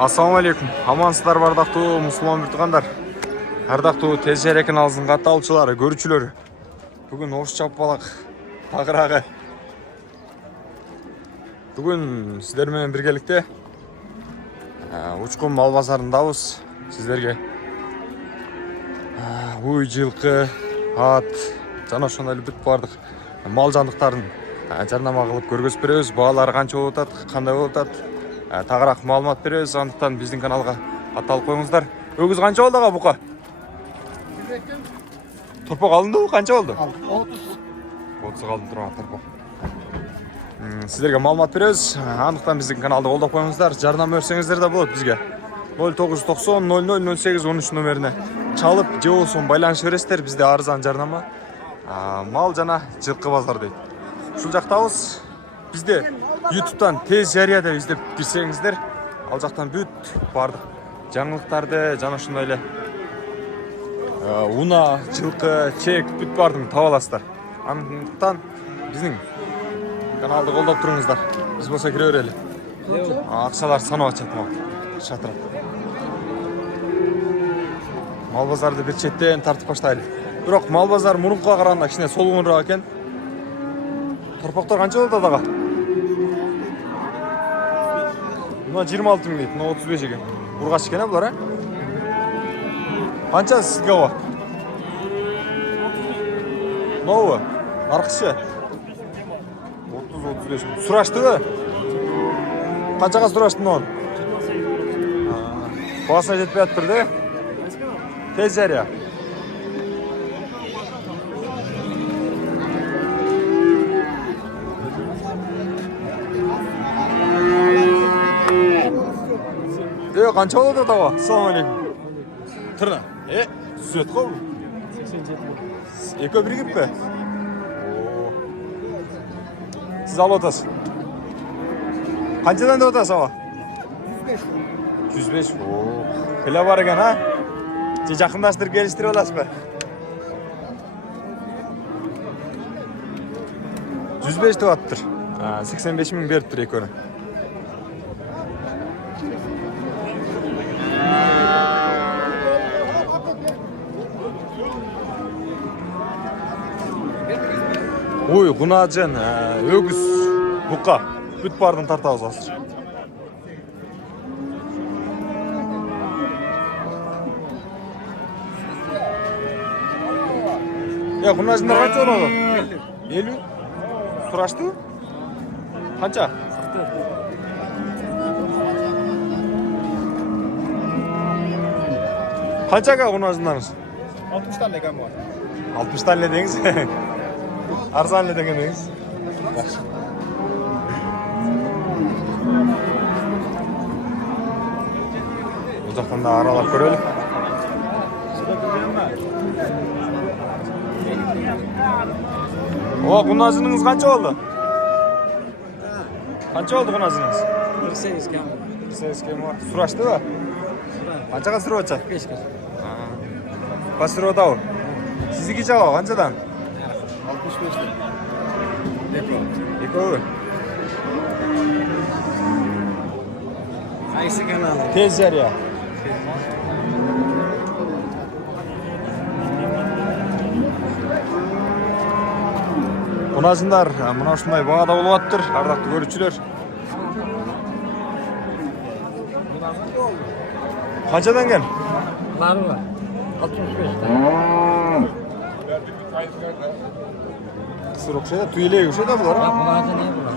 Assalamu алейкум. Амансыздар бардактуу мусулман биртугандар. Ардактуу тез жайрек каналыбыздын катталуучулары, көрүүчүлөрү. Бүгүн ош чаппалак тагыраагы. Бүгүн сиздер менен биргеликте Учкун мал базарындабыз. Сиздерге уй, жылкы, ат жана ошондой эле бүт бардык мал жандыктарын жарнама кылып көргөзүп беребиз. Баалары канча болуп атат, кандай болуп атат, тагыраак маалымат беребиз. Андыктан биздин каналга катталып коюңуздар. Өгүз канча болду ага бука? Торпок алындыбы? Канча болду? 30 калды турган торпок. Сиздерге маалымат беребиз. Андыктан биздин каналды колдоп коюңуздар. Жарнама берсеңиздер да болот бизге. 0990 00 08 13 номерине чалып же болбосо байланыша бересиздер. Бизде арзан жарнама. Мал жана жылкы базар дейт. Ушул жактабыз. Бизде YouTube'дан тез жарыя деп издеп кирсеңиздер, ал жактан бүт бардык жаңылыктарды жана ошондой эле уна, жылкы, чек бүт бардыгын таба аласыздар. Андыктан биздин каналды колдоп туруңуздар. Биз болсо кире берели. Акчалар санап атат мал. Шатырап. Мал базарды бир четтен тартып баштайлы. Бирок мал базар мурункуга караганда кичине солгунураак экен. Торпоктор канча болот ага? Мына 26 миң дейт, мына 35 экен. Ургач экен булар, Канча сизге ого? Новы? Аркычы? 30-35 миң. Сураштыбы? Канчага сураштың оны? Басына жетпей атпыр да? Тез жарыя. Канча болот атабы? Ассаламу алейкум. Тырна. Сүзөт го бул? 87. Экөө биригиппи? Сиз алып атасыз. Канчадан деп атасыз аба? 105. 105. Кыла бар экен, Же жакындаштырып келиштирип аласызбы? 105 деп аттыр. 85 миң бериптир экөөнү. Ой, кунажен, өгүз, бука, бүт бардын тартабыз азыр. Кунажендар канча болду? 50. Сураштыбы? Канча? 44. Канчага кунажендарыңыз? 60 экен бар. 60 эле деңиз. Арзан эле деген деңиз. Бул жактан да аралап көрөлү. Кунажыныңыз канча болду? Канча болду кунажыныңыз? 48 кем. 48 кем бар. Сураштыбы? Канчага сурап атча? 5 кем. Пасырып атабы? Сиздики жаба канчадан? 65. Экөө. Кайсы канал? Тез жарыя. Кунажындар мына ушундай баада болуп аттыр, ардактуу көрүүчүлөр. Канчадан кен? Барбы? 65. Кысыр окшойт, туйлей окшойт булар. Кунажы не булар?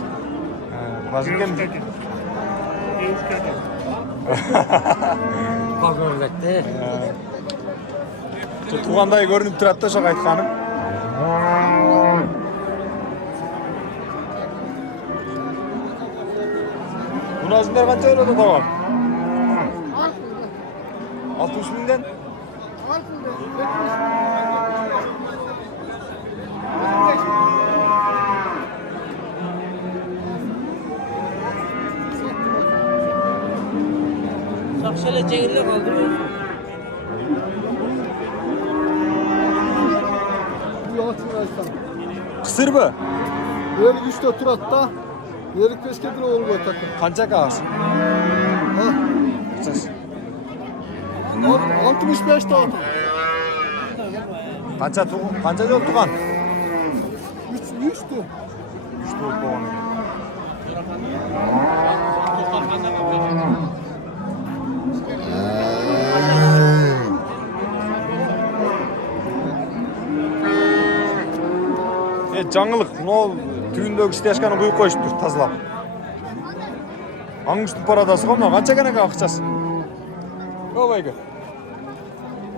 Кунажын кен. Багөрлөктө. Туугандай көрүнүп турат да ошого айтканым. Кунажындар канча болот атабы? 60 миңден? Şöyle cehille kaldı. Kısır mı? Yerik 3'te tur at da. Yerik 5 kedir oğul koy takım. Kanca kalsın? Ha. Kaçacağız? 65 doğdu. Qancha jol tuqqan? 3 tu. 3 tuğup bolgan ekan. Жаңылык, мынау түйүндөгү стяжканы куюп коюшуптур, тазалап. Аң үстүп барадасыз го, мына канча экен акчасы? О, байке.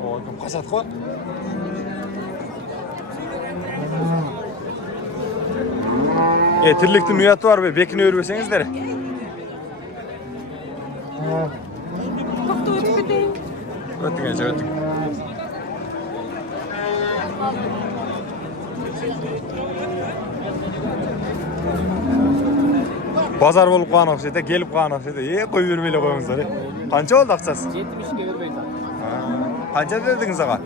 Ой, ким качат го? Тирликтин уяты барбы? Бекине өрбөсөңүздөр. Өтүң. Bazar bolup kalan okşaydı, gelip kalan okşaydı. Koy vermeyle koyuңuzlar. Kança oldu akçası? 70'e vermeydi. Kança verdiniz ağa?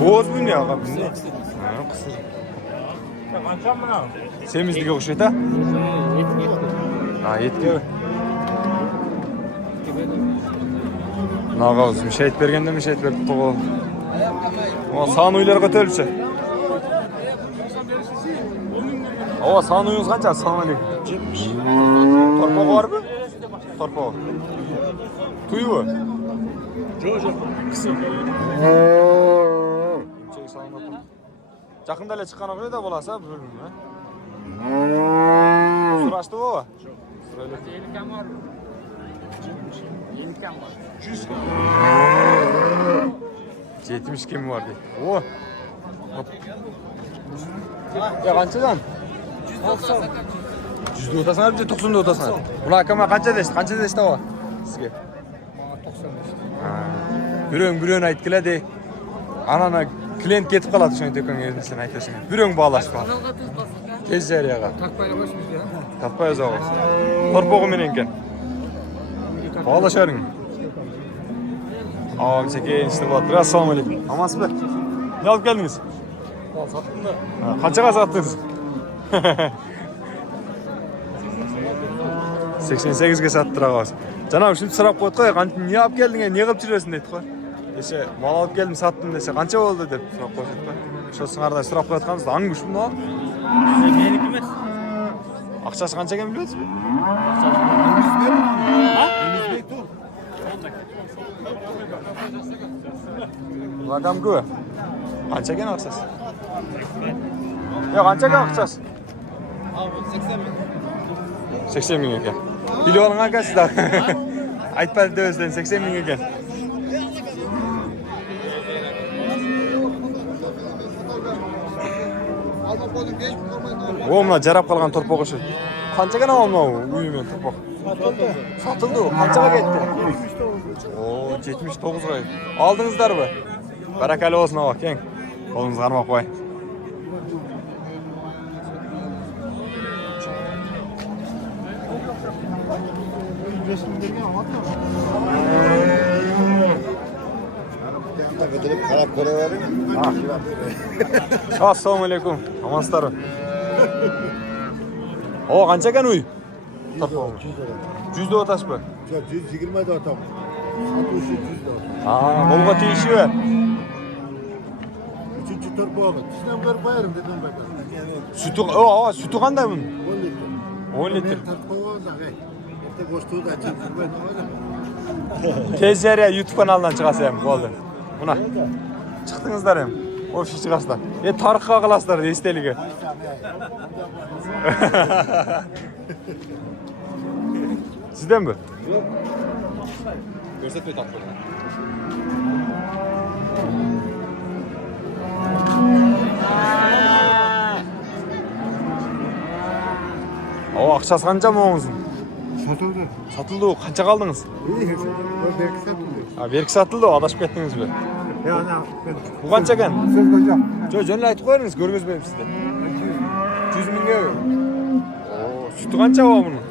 Boğaz mı ne ağa? Kısır. Kança mı lan? Semizlik okşaydı ha? Yetki. Nağa olsun, şehit bergende mi şehit verdik toğu? Sağın uylarga tölçü. Ova sağın uyunuz kança? Sağın aleyküm. 70. Torpağı var mı? Torpağı. Tuyu mu? Yok. Kısım. Жақында эле чыккан окуя да боласа бөлүм, Сурашты баба? Сурайлы. Елкем var mı? Елкem var. 70 kemi var deydi. O. Ya kançadan? 90. 100'de otasın, 90'da otasın. Buna akama kança deşti o? Sizge? 90 deşti. Bürön aytkıla de. Anana klient ketip kaladı şunu tökön yerine sen aytasın. Bürön bağlaş bak. Tez jariyaga. Takbayla başımız ya. Tappay özü oğuz. Torpoğu menenken. Bağlaşarın. Ağam çekeyin işte bu. Assalamu alaikum. Amas be. Ne alıp geldiniz? Sattım da. Kaçağa sattınız? 88'ge sattıra ağız. Canım şimdi sırap koyduk ya, niye alıp geldin ya, niye kılıp жүресің dedik koy. Dese, mal alıp geldim sattım dese, kança oldu dep sırap koyduk koy. Şu sыңарда sırap koyatkanız da aң күш bunu al. Meniki emas. Ақшасы қанша екен білесіз бе? Лакам көп. Қанша екен ақшасы? Қанша екен ақшасы? 80 мың екен. Биліп алыңа қайсыздар? Айтпады дөзден 80 мың екен. О, мына жарап қалған торпақ үшін. Қанша екен ау мынау үйімен торпақ? Сатылды. Қаншаға кетті? О, 79-ға. Алдыңыздар ба? Баракалы болсын ау, кең. Қолыңыз қармақ қой. Қарап көре берің. Assalamu alaikum. Амансыздар. О, қанша екен үй? 100'de оташ ба? Жоқ, 120'de атам. Сатушы 100'de. Қолға тиіші бе? Üçüncü torba alın. Sizden ver koyarım dedim ben. Sütü қандай бұның? 10 litre. 10 litr. Torba olsa hey. Erte koştuğu da 120'de olacak. Tez жария YouTube kanalından çıkası hem oldu. Buna. Çıktınızlar hem. O şey çıkasılar. Tarık'a kılasılar esteligi. Sizden mi? Yok. Görsetmeyi tatlı. O ақшасы қанша моңыздың? Satıldı. Satıldı o. Қанша қалдыңыз? İyi. Belki satıldı. Берік сатылды о, адашып кеттіңіз бе? Ya ana. Bu қанша екен? Söz hocam. Жөнін айтып қойыңыз, көргізбеймін сізді. 100 мыңға. Sütü қанша ба бұның?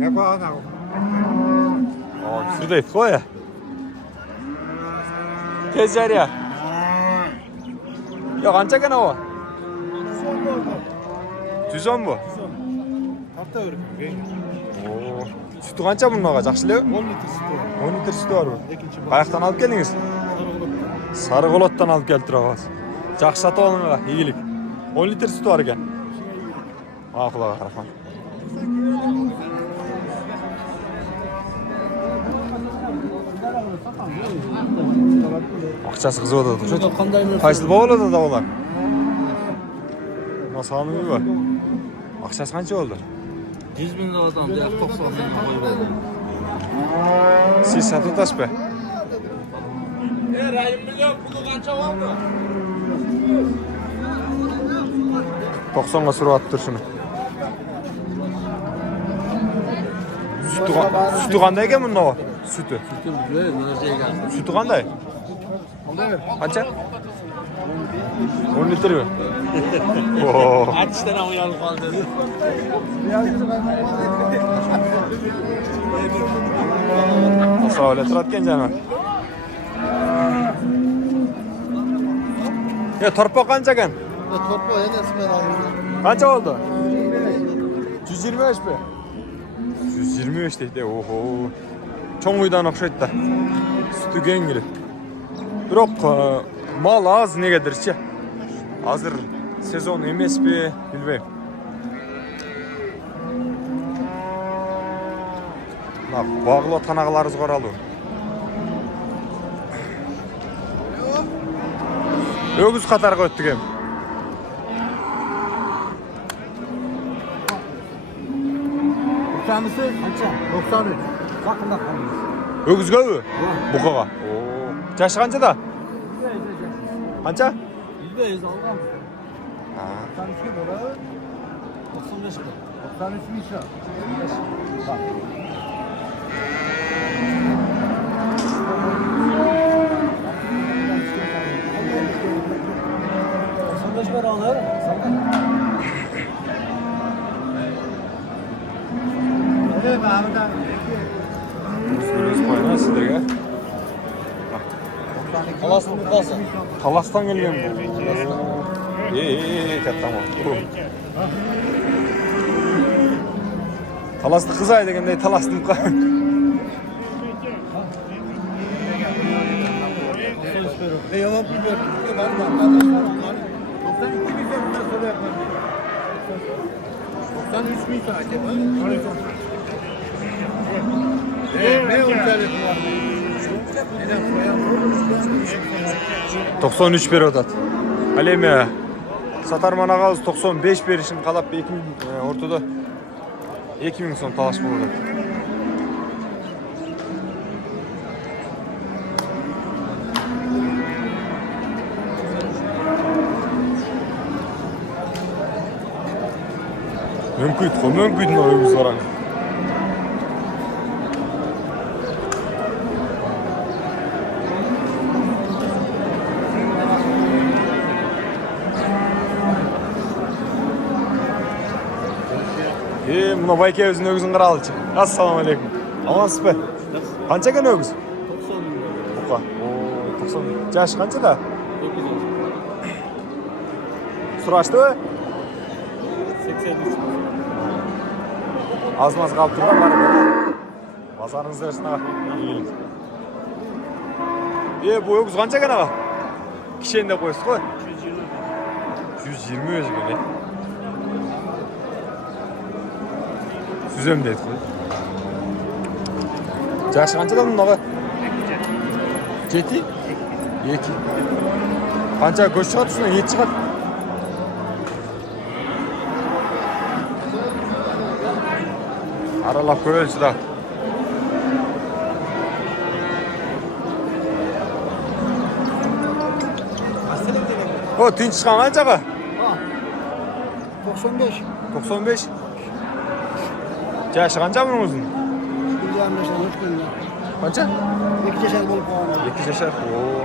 Ne bu ana? Sütü айтып қой. Tez жария. Қанша екен о? 110 bu. da var. Oo. Sütü qancha bundaqa? Жақсы эле? 10 litr sütü var. 10 litr sütü barбы? Екінші Қаяқтан алып келдіңіз? Sarıgılık'ta. Sarıqoloqdan алып келіп тұрғыз. Жақсы сатып алыңға, игілік. 10 litr sütü бар екен. Мақұл аға, рахмат. Ақшасы қызып отыр. Şurada kandayım yok. Қайсыл болады да олар? Масалының үй бар. Ақшасы қанша болды? 100 bin liradan diğer 90 bin koy verdim. Siz satып атасыз ба? Rayım yok, bunu kaça oldu? 90-ға сұрап атып тұр шыны. Sütü қандай екен мұнда? Sütü. Bütün böyle nereye geldi? Sütü қандай? Қанша? 10 litr mi? Oo. Ateşten uyanıp kaldı. Sağ ol, тұрады екен жаңа. Торпақ қанша екен? Torpa yenesi ben aldım. Қанша болды? 125 пе? 125 дейді. Охо. Чоң үйдан ұқсайды да. Сүті кең келеді. Бірақ мал аз негедір ше. Азыр сезон емес пе, білбеймін. Бағылы танағыларыз қоралу. Өгіз қатарға өттік ем. Tanesi kaça? 93. Bakında kalmış. Өгізге ө? Бұқаға. Жашы қаншада? Қанша? 100 aldım. 92 lira. 95 lira. 93 mi şu? Bak. Evet abi. Өзіңіз қойыңыз сіздерге. Kalasın bu kalsın. Таластан келген бұл. Кәттама. Таласты қызай дегендей таластым қа. Yalan bilmiyorum. Var mı arkadaşlar? 92 bin lira sonra yaparım. 93 bin lira. Ne o telefon var? 93 беріп атады. Әлеме сатарман ағауыз 95 берішін қалап 2000 ортада 2000 сом талаш болып атады. Мүмкін мына өгіз қараң. Мына байке өзінің өгізін қаралычы. Ассаламалейкум. Амансыз бе? Қанша екен өгіз? 90 bin lira. Бұқа. 90. Жашы қаншада? 9 Сұрашты бе? 83. Азмаз қалып тұрған бар. Базарыңыз дәрсін аға. Бұл өгіз қанша екен аға? Кішенде қойсыз ғой? 120 өзі екен. Сүзем дейді қой. Жашы қанша да мұндағы? 7? 2. Қанша көз шығады үстіне? 7 шығады. Аралап көрелші да. О, түйінші шыққан қаншаға? 95. 95. Жашы қанша мұның ұзын? 1.5 Қанша? 2 yaşar bolup kaldı. 2 yaşar. Oo.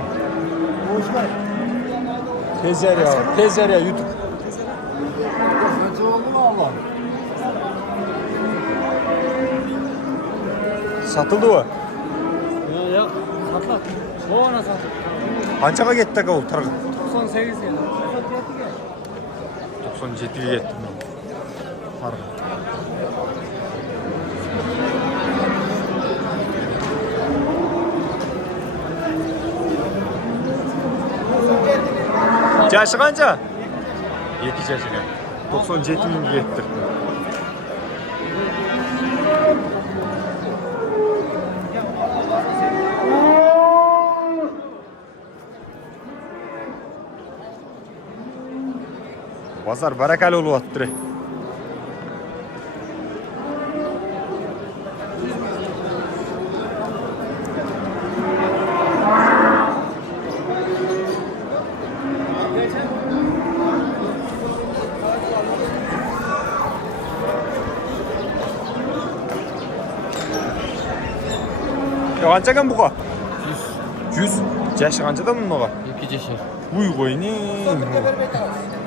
Boşlar. Tez yer ya YouTube. Kaç oldu mu Allah? Satıldı o. Yok. Satlat. O ona satlat. Қаншаға кетті ол тарғы? 98 lira. 97'ye кетті. Тарғы. Yaşı kanca? 2 yaşına. 97 bin gettir. Pazar barakali olup attırı. Kancha kan buqa? 100. Yaşı kancha da bunun oğa? 2 yaşar. Uy koyni.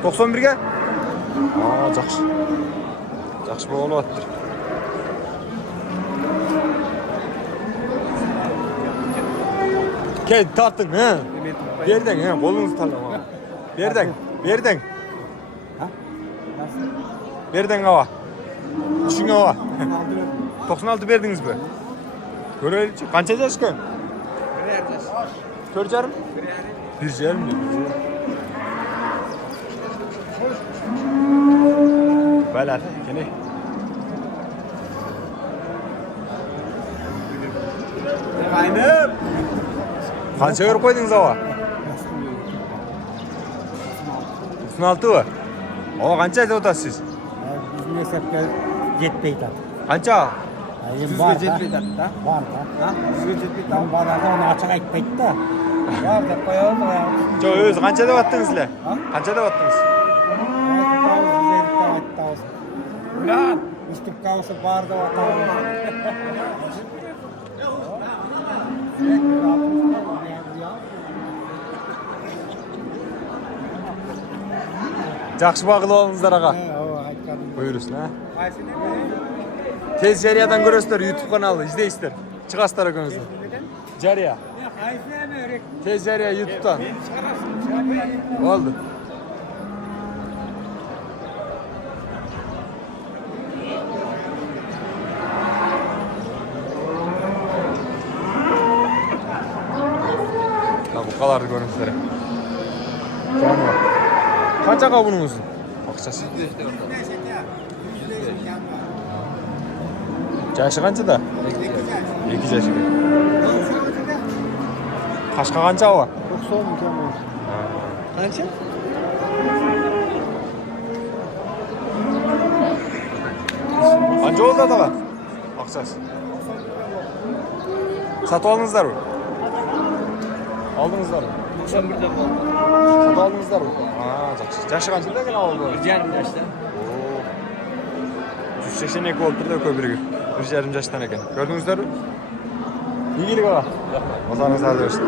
91'ge? Aa, жақсы. Жақсы болып attır. Kedi tartın, he? Berden, he? Kolunuzu tartın. Berden. Ha? Nasıl? Berden hava. Düşün hava. Aldı. 96 verdiniz mi? Görelim. Kança yaş ki? 4 yarım. 1 yarım diyor. Beler, kene. Kaynım. Kança verip koydunuz hava? 96 mı? O kança edip otasız siz? Bizim hesapta yetmeydi. Kança? Yüzge jetmeydi hatta. Var da. Ha? Yüzge jetmeydi. Ben barada onu açık aytmaydı da. Var da koyalım ya. Çok öz, kança edip attınız ile? Ha? Kança edip attınız? Ulan! Üstüp kalsı barda atalım. Жақсы bağlı olunuzlar ağa. Buyursun ha. Tez Jariya'dan görürsüler YouTube kanalı izleysizler. Çıkasızlar önünüzden. Jariya. Tez Jariya YouTube'dan. Oldu. Bu kadar görüntüleri. Canım var. Kaça kabunumuzun? Akçası. Yaşı kança da? 2 yaşı. Kaşka kança var? 90 mükemmel. Kaçı? Kança oldu da var? Akçası. Satı aldınızlar mı? Aldınızlar mı? 91'den oldu. Satı aldınızlar mı? Aa, жақсы. Yaşı kança da gene oldu? 1,5 yaşta. 182 oldu da köbürügü. 1,5 yaştan eken. Gördünüzler mi? İyilik ağa. Ozanınız aldı versin.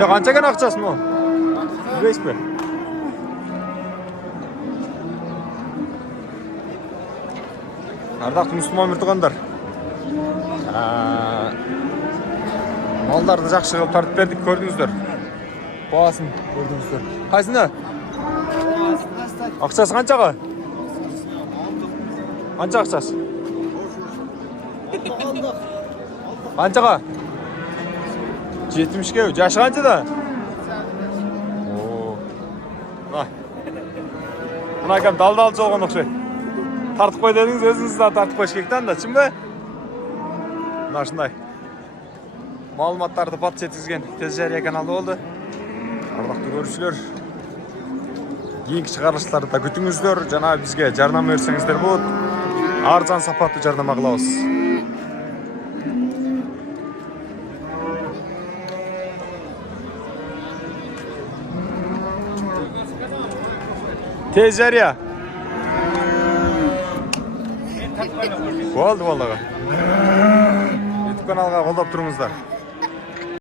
Ya kança kan akçası mı o? 105 mi? Ардақтың Müslüman мұртығандар. Малдарды жақсы қылып тартып бердік, көрдіңіздер. Бағасын көрдіңіздер. Қайсыны? Ақшасы қаншаға? Қанша ақшасы? Қаншаға? 70'ke. Yaşı kaçta da? Oo. Nah. Buna kam dal çoğun okşay. Tartıp koy dediniz, özünüz daha tartıp koy şekten de. Şimdi mına şunday. Malumatlardı pat yetkizgen Tez Jariya kanalı oldu. Ardaқты көрушілер. Keyingi çıkarılışları da kütüңүздөр. Жана бизге жардам берсеңиздер болот. Арзан сапаттуу жардам кылабыз. Tez Jariya. Болды болды аға. YouTube каналға қолдап тұрыңыздар.